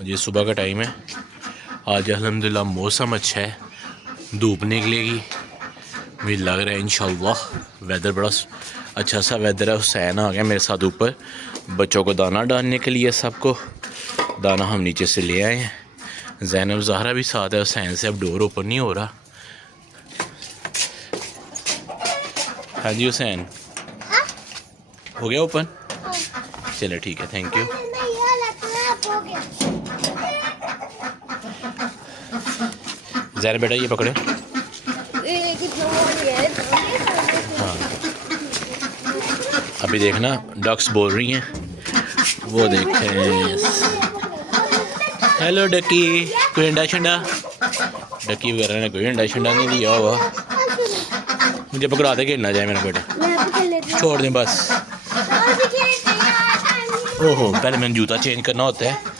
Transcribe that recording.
ये सुबह का टाइम है। आज अल्हम्दुलिल्लाह मौसम अच्छा है, धूप निकलेगी मुझे लग रहा है इंशाल्लाह। वेदर बड़ा अच्छा सा वेदर है। हुसैन आ गया मेरे साथ ऊपर बच्चों को दाना डालने के लिए। सबको दाना हम नीचे से ले आए हैं। ज़ैनब ज़हरा भी साथ है हुसैन से। अब डोर ओपन नहीं हो रहा। हाँ जी हुसैन, हो गया ओपन? चलो ठीक है, थैंक यू। ज़ैनब बेटा ये पकड़ो। हाँ अभी देखना डक्स बोल रही हैं, वो देखें। हेलो डकी, कोई अंडा शंडा? डकी वगैरह ने कोई अंडा शंडा नहीं दिया हुआ। मुझे पकड़ा दे, खेलना जाए मेरा बेटा, छोड़ दें बस। ओहो पहले मैंने जूता चेंज करना होता है।